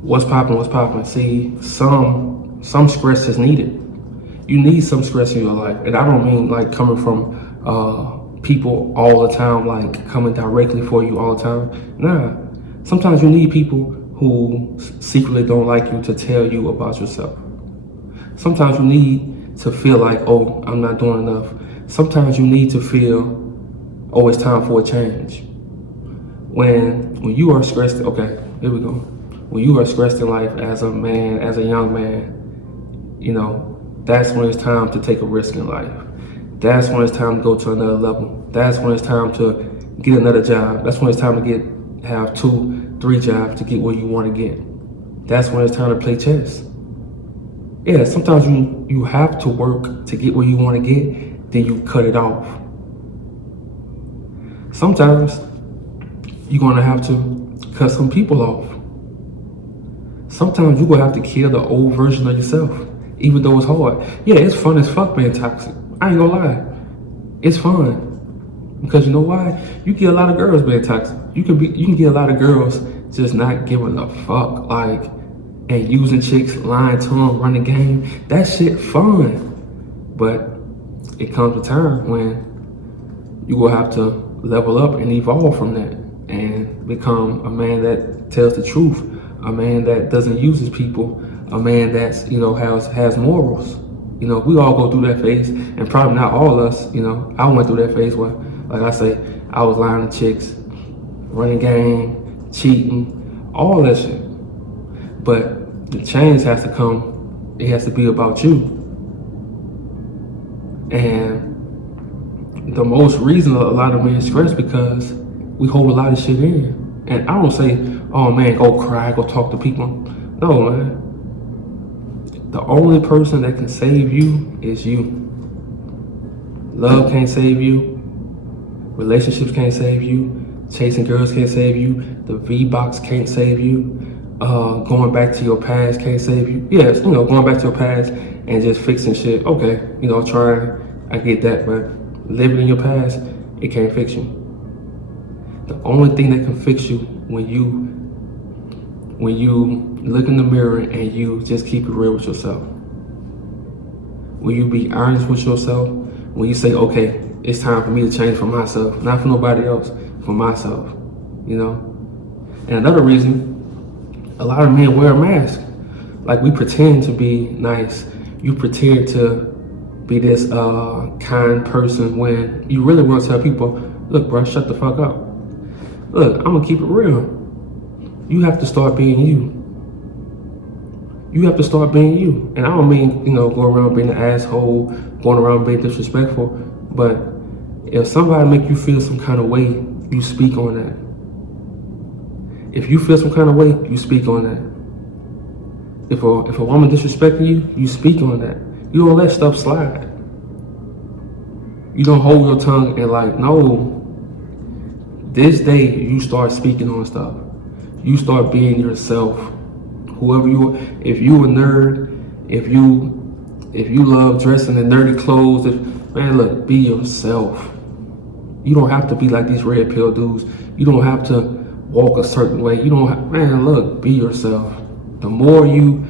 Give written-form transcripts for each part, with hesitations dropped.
What's popping? What's popping? See, some stress is needed. You need some stress in your life, and I don't mean like coming from people all the time, like coming directly for you all the time. Nah, sometimes you need people who secretly don't like you to tell you about yourself. Sometimes you need to feel like, oh, I'm not doing enough. Sometimes you need to feel, oh, it's time for a change. When you are stressed, okay, here we go. When you are stressed in life as a man, as a young man, that's when it's time to take a risk in life. That's when it's time to go to another level. That's when it's time to get another job. That's when it's time to have 2, 3 jobs to get where you want to get. That's when it's time to play chess. Yeah, sometimes you have to work to get where you want to get, then you cut it off. Sometimes you're gonna have to cut some people off. Sometimes you're gonna have to kill the old version of yourself, even though it's hard. Yeah, it's fun as fuck being toxic. I ain't gonna lie. It's fun. Because you know why? You get a lot of girls being toxic. You can get a lot of girls just not giving a fuck, like, and using chicks, lying to them, running game. That shit fun. But it comes a time when you will have to level up and evolve from that and become a man that tells the truth, a man that doesn't use his people, a man that's, has morals. We all go through that phase, and probably not all of us, I went through that phase where, like I say, I was lying to chicks, running game, cheating, all that shit. But the change has to come, it has to be about you. And the most reason a lot of men stress because we hold a lot of shit in. And I don't say, oh man, go cry, go talk to people. No, man. The only person that can save you is you. Love can't save you. Relationships can't save you. Chasing girls can't save you. The V-Box can't save you. Going back to your past can't save you. Yes, going back to your past and just fixing shit. Okay, trying, I get that, but living in your past, it can't fix you. The only thing that can fix you when you look in the mirror and you just keep it real with yourself. When you be honest with yourself, when you say, okay, it's time for me to change for myself, not for nobody else, for myself, And another reason, a lot of men wear a mask. Like, we pretend to be nice. You pretend to be this kind person when you really want to tell people, look, bro, shut the fuck up. Look, I'm gonna keep it real. You have to start being you. You have to start being you. And I don't mean, go around being an asshole, going around being disrespectful, but if somebody make you feel some kind of way, you speak on that. If you feel some kind of way, you speak on that. If a woman disrespecting you, you speak on that. You don't let stuff slide. You don't hold your tongue and like, no. This day, you start speaking on stuff. You start being yourself. Whoever you are. If you a nerd, if you love dressing in nerdy clothes, man, look, be yourself. You don't have to be like these red pill dudes. You don't have to walk a certain way. Man, look, be yourself. The more you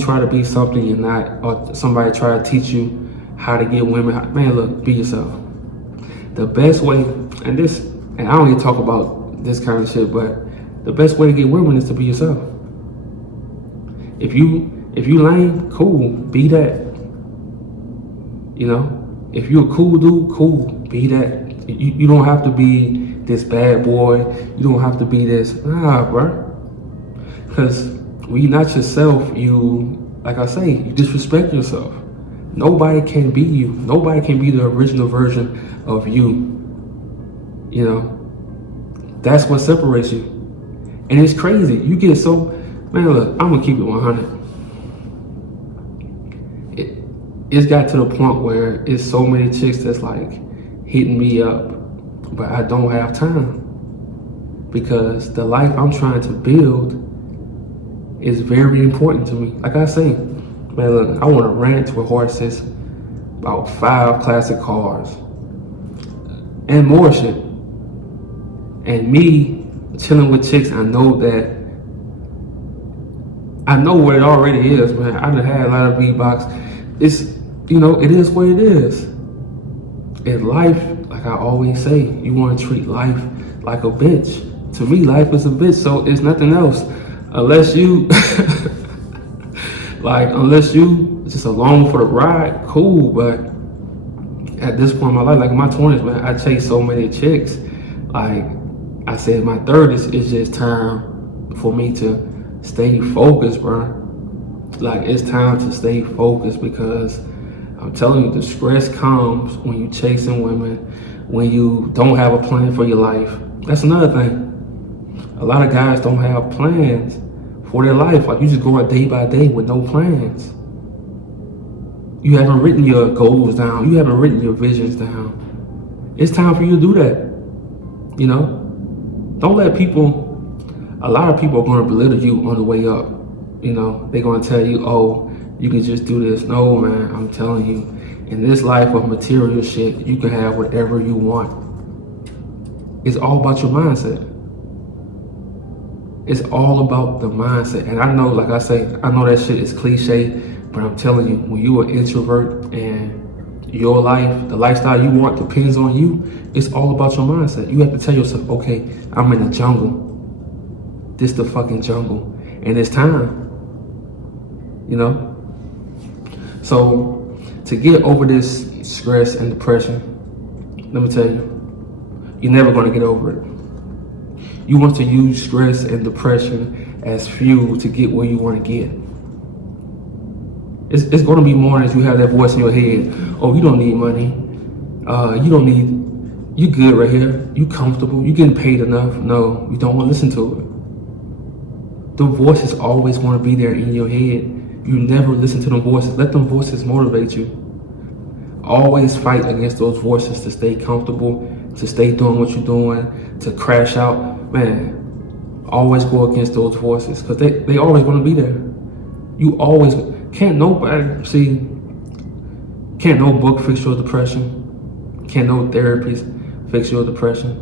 try to be something you're not, or somebody try to teach you how to get women, man, look, be yourself. The best way, and I don't even talk about this kind of shit, but the best way to get women is to be yourself. If you lame, cool, be that. If you're a cool dude, cool, be that. You don't have to be this bad boy. You don't have to be this, nah, bro. Because when you're not yourself, like I say, you disrespect yourself. Nobody can be you. Nobody can be the original version of you. That's what separates you. And it's crazy. You get so, man, look, I'm gonna keep it 100. It's got to the point where it's so many chicks that's like hitting me up, but I don't have time. Because the life I'm trying to build is very important to me. Like I say, man, look, I want to ranch with horses, about 5 classic cars, and more shit. And me chilling with chicks, I know that I know what it already is, man. I done had a lot of V-Box. It's, it is what it is. In life, like I always say, you want to treat life like a bitch. To me, life is a bitch, so it's nothing else. Unless you, unless you just along for the ride, cool. But at this point in my life, like in my 20s, man, I chased so many chicks. Like I said, in my 30s, it's just time for me to stay focused, bro. Like it's time to stay focused because I'm telling you, the stress comes when you chasing women, when you don't have a plan for your life. That's another thing. A lot of guys don't have plans for their life. Like you just go day by day with no plans. You haven't written your goals down. You haven't written your visions down. It's time for you to do that. Don't let a lot of people are going to belittle you on the way up. They're going to tell you, oh, you can just do this. No, man, I'm telling you, in this life of material shit, you can have whatever you want. It's all about your mindset. It's all about the mindset. And I know, like I say, I know that shit is cliche, but I'm telling you, when you're an introvert and your life, the lifestyle you want depends on you, it's all about your mindset. You have to tell yourself, okay, I'm in the jungle. This the fucking jungle. And it's time. So to get over this stress and depression, let me tell you, you're never going to get over it. You want to use stress and depression as fuel to get where you want to get. It's going to be more as you have that voice in your head. Oh, you don't need money. You good right here. You comfortable. You getting paid enough. No, you don't want to listen to it. The voice is always going to be there in your head. You never listen to them voices. Let them voices motivate you. Always fight against those voices to stay comfortable, to stay doing what you're doing, to crash out. Man, always go against those voices because they always going to be there. You always, can't no book fix your depression. Can't no therapies fix your depression.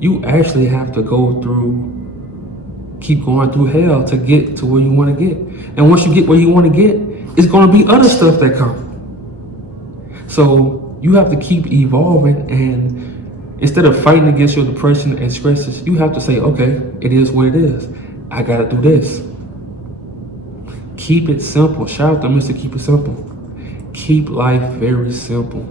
You actually have to keep going through hell to get to where you want to get. And once you get where you want to get, it's going to be other stuff that comes. So you have to keep evolving, and instead of fighting against your depression and stresses, you have to say, okay, it is what it is. I got to do this. Keep it simple. Shout out to Mr. Keep It Simple. Keep life very simple.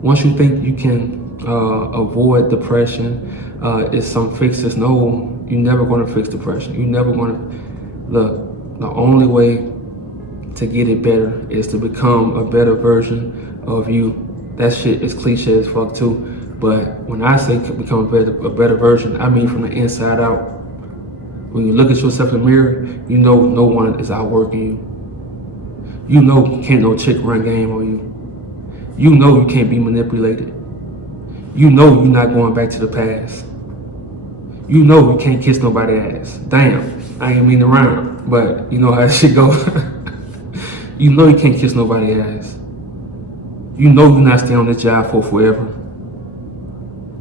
Once you think you can avoid depression, it's some fixes. No, you're never going to fix depression. You're never going to. Look, the only way to get it better is to become a better version of you. That shit is cliche as fuck too. But when I say become a better version, I mean from the inside out. When you look at yourself in the mirror, you know no one is outworking you. You know can't no chick run game on you. You know you can't be manipulated. You know you're not going back to the past. You know you can't kiss nobody's ass. Damn, I ain't mean to rhyme, but you know how that shit go. You know you can't kiss nobody's ass. You know you're not staying on this job for forever.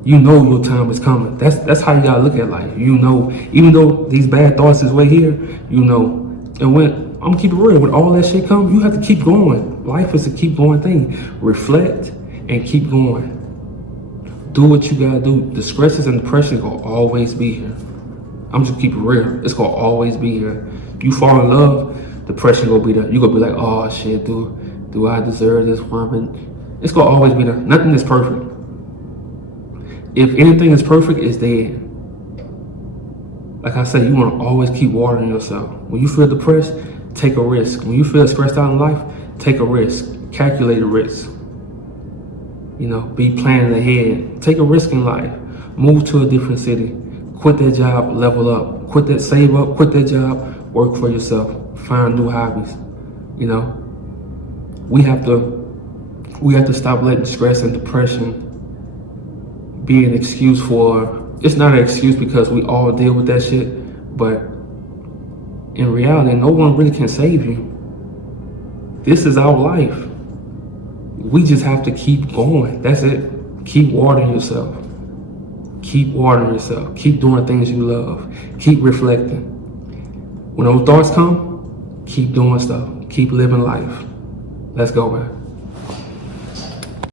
You know your time is coming. That's how you gotta look at life. You know, even though these bad thoughts is way here, you know. And when I'm gonna keep it real, when all that shit comes, you have to keep going. Life is a keep going thing. Reflect and keep going. Do what you gotta do. The stresses and depression gonna always be here. I'm just keep it real. It's gonna always be here. You fall in love, depression gonna be there. You gonna be like, oh shit, do I deserve this woman? It's gonna always be there. Nothing is perfect. If anything is perfect, it's dead. Like I said, you want to always keep watering yourself. When you feel depressed, take a risk. When you feel stressed out in life, take a risk. Calculate a risk. You know, be planning ahead. Take a risk in life. Move to a different city. Quit that job, level up. Quit that, save up, quit that job, work for yourself. Find new hobbies. You know, we have to stop letting stress and depression be an excuse for, it's not an excuse because we all deal with that shit, but in reality, no one really can save you. This is our life. We just have to keep going. That's it. Keep watering yourself. Keep watering yourself. Keep doing things you love. Keep reflecting. When those thoughts come, keep doing stuff. Keep living life. Let's go, man.